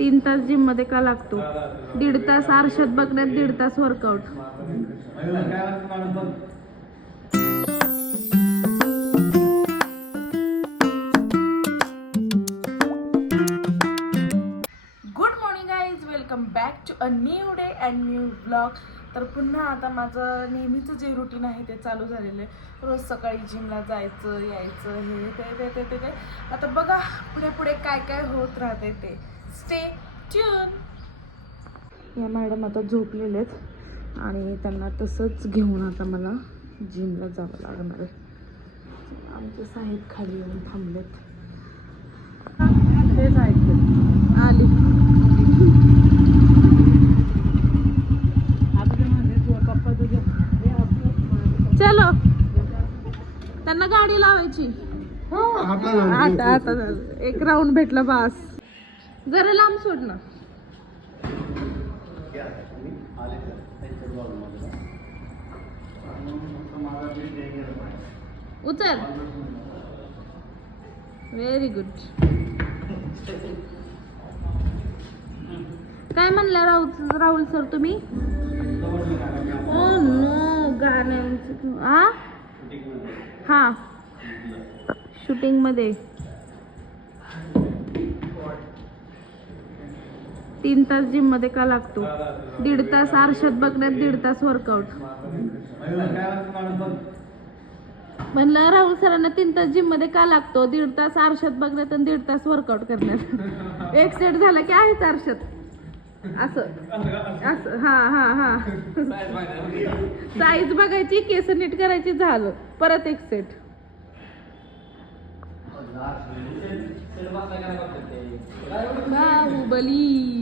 तीन तास जिममध्ये का लागतो? दीड तास आरशात बघण्यात दीड तास workout good morning eyes welcome back to a new day and new blog तर पुन्हा आता माझं नेहमीचं जे रुटीन आहे ते चालू झालेलं आहे. रोज सकाळी जिमला जायचं यायचं हे ते ते ते ते ते. आता बघा पुढे पुढे काय काय होत राहते ते. स्टे ट्यून या मॅडम आता झोपलेलेत आणि त्यांना तसंच घेऊन आता मला जिमला जावं लागणार आहे. आमचे साहेब खाली येऊन थांबलेत. तेच ऐकते आली. चलो. त्यांना गाडी लावायची. आता आता. एक राऊंड भेटला बास. जरा लांब सोड ना. उचल. व्हेरी गुड काय म्हणला राहुल राहुल सर तुम्ही? ओ नो गाण्यांचं हा. शूटिंग तीन तास जिममध्ये का लागतो? दीड तास आरशात बघण्यात दीड तास वर्कआउट म्हणलं राहुल सरांना तीन तास जिममध्ये का लागतो? दीड तास आरशात बघण्यात आणि दीड तास वर्कआउट करण्यात. एक सेट झाला की आहेच आरशात. असं. असं. हा हा हा. साईज बघायची केस नीट करायची झालं. परत एक सेट बाहुबली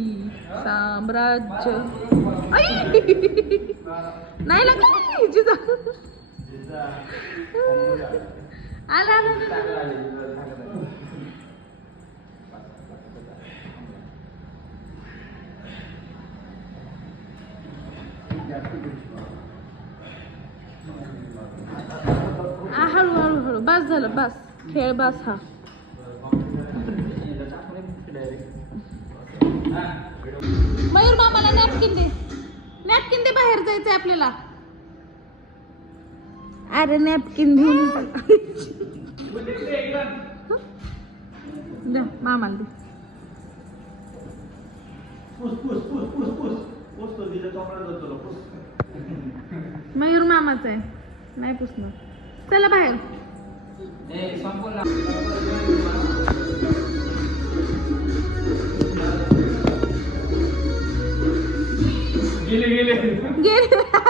साम्राज्य। आई! नाही लागली जिजा. आला आला, आला. आ, हळू हळू. हळू बस झालं बस. खेळ बस हा. मयूर मामाला नॅपकिन दे. नॅपकिन दे बाहेर जायचंय आपल्याला. अरे नॅपकिन घेऊन द्या मामाला दे. मयूर मामाचा आहे. नाही पुसणार. चला बाहेर. गेले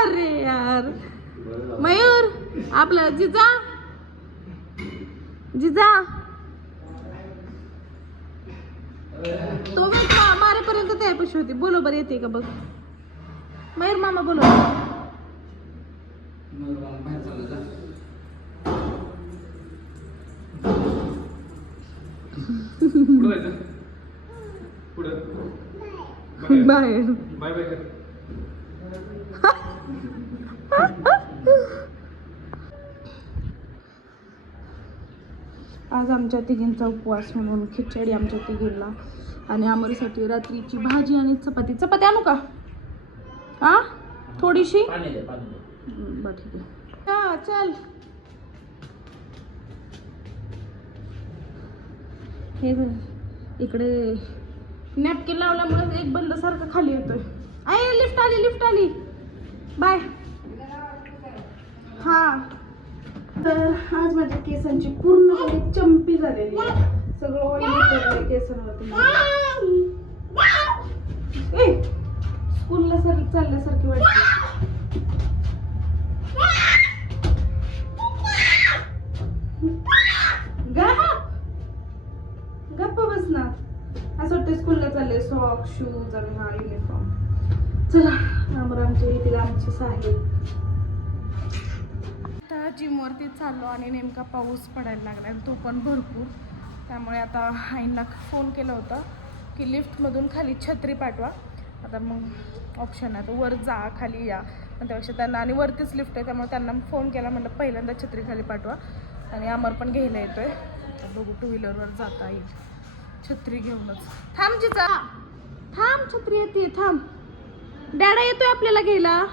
अरे यार. मयूर आपलं जिजा. जिजा. तो मारेपर्यंत त्या पशी होती. बोलो बरं येते का बघ. मयूर मामा बोलो बाहेर. बाय बाय आज आमच्या तिघींचा उपवास म्हणून खिचडी आमच्या तिघींना. आणि आमरसाठी रात्रीची भाजी आणि चपाती. चपाती आणू का? हा थोडीशी? बरं ठीक आहे. हा चल. हे इकडे नॅपकिन लावल्यामुळे एक बंद सारखं खाली येतोय. आहे लिफ्ट आली लिफ्ट आली. बाय हा तर आज माझ्या केसांची पूर्णपणे चंपी झालेली आहे. सगळं ऑइल उतरलंय केसांवरती. ए, स्कूलला सर चालल्यासारखी वाटते. गप्प बस ना. असं वाटतं स्कूलला चालले सॉक शूज आणि हा युनिफॉर्म चला आम्हाला तिला आमचे साहेब जिमवरती चाललो आणि नेमका पाऊस पडायला लागला आणि तो पण भरपूर. त्यामुळे आता आईंना फोन केला होता की लिफ्टमधून खाली छत्री पाठवा. आता मग ऑप्शन आहे. तर वर जा खाली या. पण त्यापेक्षा त्यांना आणि वरतीच लिफ्ट आहे त्यामुळे त्यांना फोन केला म्हटलं पहिल्यांदा छत्री खाली पाठवा. आणि अमर पण घ्यायला येतोय. आता बघू टू व्हीलरवर जाता येईल. छत्री घेऊनच. थांब जिचा थांब छत्री येते. थांब. डॅडा येतोय आपल्याला घ्यायला.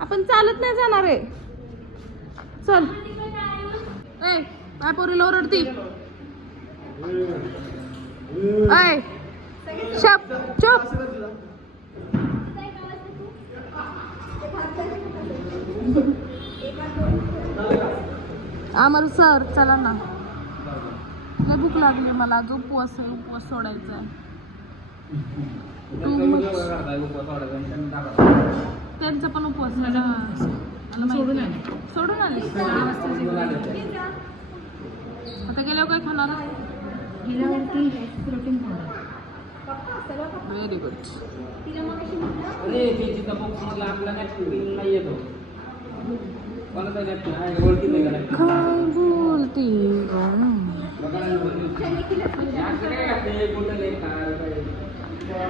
आपण चालत नाही जाणार आहे. चल. ए काय पोरीला ओरडती? ऐ शप चुप. अमर सर चला ना. लय भूक लागली मला आज उपवास आहे उपवास सोडायचा आहे. त्यांचा पण उपवास आहे. ना मला माहिती आहे. सोडून आले. आता गेल्यावर काय खाणार? गेल्यावरती प्रोटीन पावडर व्हेरी गुड अरे आपला नाही येतो. बोलती?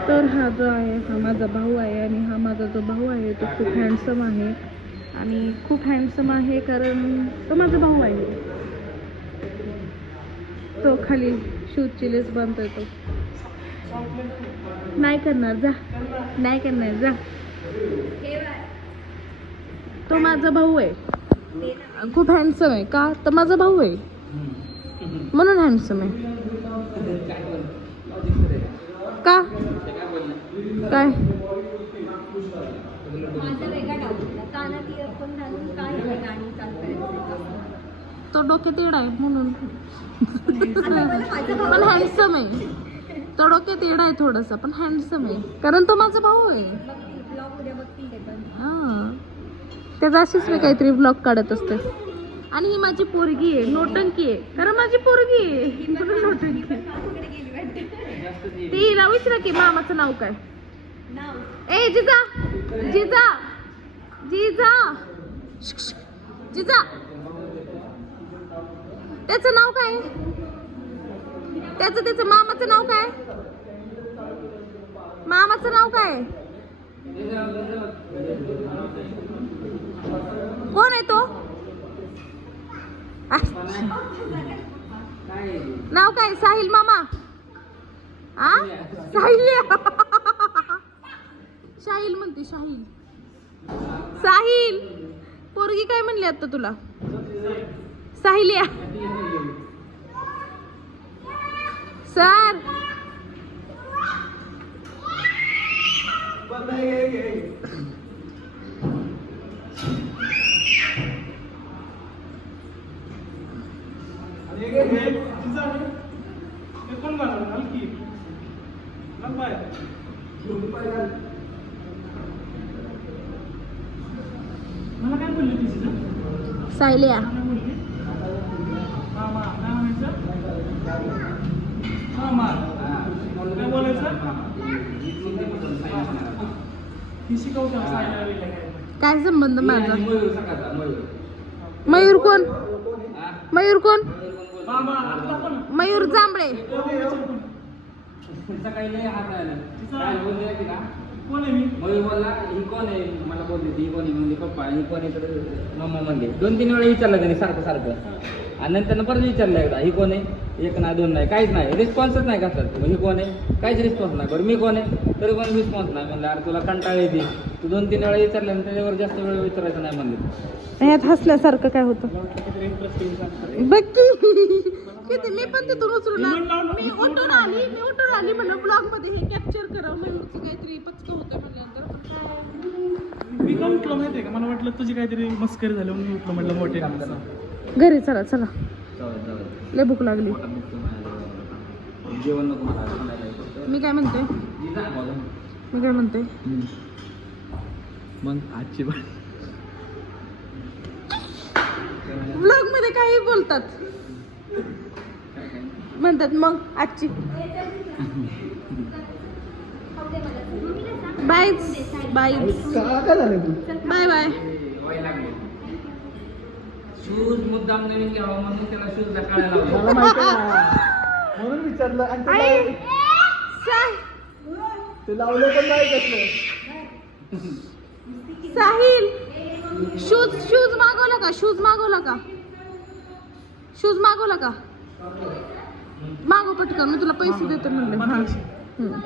तर हा जो आहे हा माझा भाऊ आहे आणि हा माझा जो भाऊ आहे तो खूप हँडसम आहे. आणि खूप हँडसम आहे कारण तो माझा भाऊ आहे. तो खाली शूजची लेस बांधतोय तो. नाही करणार जा. नाही करणार जा. तो माझा भाऊ आहे. खूप हँडसम आहे का? तर माझा भाऊ आहे. म्हणून हँडसम आहे. का? काय? माझा वेगळा डाऊट होता. कानात इयरफोन घालून काय हे गाणी चालू करायचं? तो डोक्यात येडा आहे म्हणून. पण हँडसम आहे. तो डोक्यात येडा आहे थोडासा पण हँडसम आहे. कारण तो माझा भाऊ आहे. हा त्याचा अशीच मी काहीतरी ब्लॉग काढत असते. आणि ही माझी पोरगी आहे नोटंकी आहे. कारण माझी पोरगी आहे. नोटंकी ते- हिला विचारा की मामाचं नाव काय? ए जिजा जिजा जिजा. जिजा. त्याचं नाव काय? त्याचं त्याचं मामाचं नाव काय? मामाचं नाव काय? कोण आहे तो? नाव काय? साहिल मामा. आ? साहिल शाहील म्हणते शाहील. साहिल पोरगी काय म्हणली आता तुला? साहिल्या. सर. मला काय बोलली ती तिथं? सायल्या काय बोलली? मामा, काय म्हणायचं? मामा. काय बोलायचं? ही शिकवते सायला वगैरे सायल्या. काय संबंध माझा? मयूर कोण? मयूर कोण? मयूर जांभळे. कोण आहे मी? मयूर बोलला ही कोण आहे? मला बोलली ती कोण आहे? म्हणजे पप्पा ही कोण आहे? तर मम्मा म्हणली दोन तीन वेळा विचारलं त्यांनी सारखं सारखं आणि नंतर परत विचारलं एकदा ही कोण आहे? एक नाही दोन नाही काहीच नाही. रिस्पॉन्सच नाही कसला मग ही कोण आहे? काहीच रिस्पॉन्स नाही. बरं मी कोण आहे? तरी पण रिस्पॉन्स नाही. म्हणलं अरे तुला कंटाळ येते. तू दोन तीन वेळा विचारलं आणि त्याच्यावर जास्त वेळ विचारायचं नाही म्हणले. यात हसल्यासारखं काय होतं? काहीतरी इंटरेस्टिंग सांगतो बघ किती मी पण तिथून उचलून मी उठून आली मी उठून आली म्हणलं ब्लॉगमध्ये हे कॅप्चर करावं काहीतरी पचकं होतं म्हणल्यानंतर मी का उठलो माहितीये का? मला वाटलं तुझी काहीतरी मस्करी झाली म्हणून उठलो म्हटलं मोठे काम करा. घरी चला चला. लय भूक लागली. जेवण. मी काय म्हणते जी जा बोला. मी काय म्हणते मग आजची ब्लॉगमध्ये काही बोलतात. म्हणतात मग आजची. Bye bye bye bye shoes मुद्दाम नवीन घ्यावा म्हणून त्याला शूजला काढायला लावला. मला माहिती आहे म्हणून विचारलं आणि ते लावलं. पण नाही कसलं. साहिल शूज शूज मागवला का? शूज मागवला का? शूज मागवला का? मागव पटकन मी तुला पैसे देतो म्हणले. हा हम्म.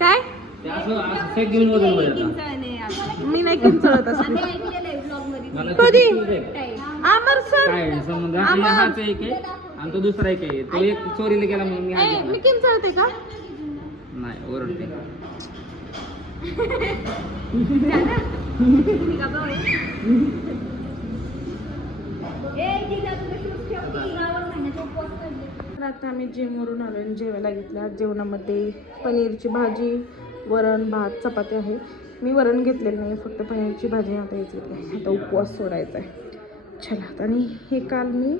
काय? ते असं असं घेऊन असं. मी नाही किंचळत असते कधी? आमर सर काय संबंध? आम्हा- हाच एक आहे. आणि तो दुसरा एक आहे. तो एक चोरीला गेला म्हणून मी हा ए, घेतला. मी किंचळते का? नाही ओरडते. तर आता आम्ही जिमवरून आलो आणि जेवायला घेतलं. आज जेवणामध्ये पनीरची भाजी वरण भात चपाती आहे. मी वरण घेतलेलं नाही फक्त पनीरची भाजी आता येत घेतली आता उपवास सोडायचा आहे चला आणि हे काल मी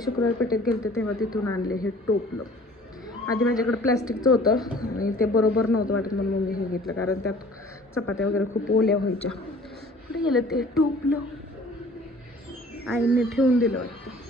शुक्रवार पेठेत गेलते तेव्हा तिथून आणले हे टोपलं आधी माझ्याकडे प्लॅस्टिकचं होतं आणि ते बरोबर नव्हतं वाटत म्हणून मग मी हे घेतलं कारण त्यात चपात्या वगैरे खूप ओल्या व्हायच्या कुठे गेलं ते टोपलं आईने ठेवून दिलं वाटतं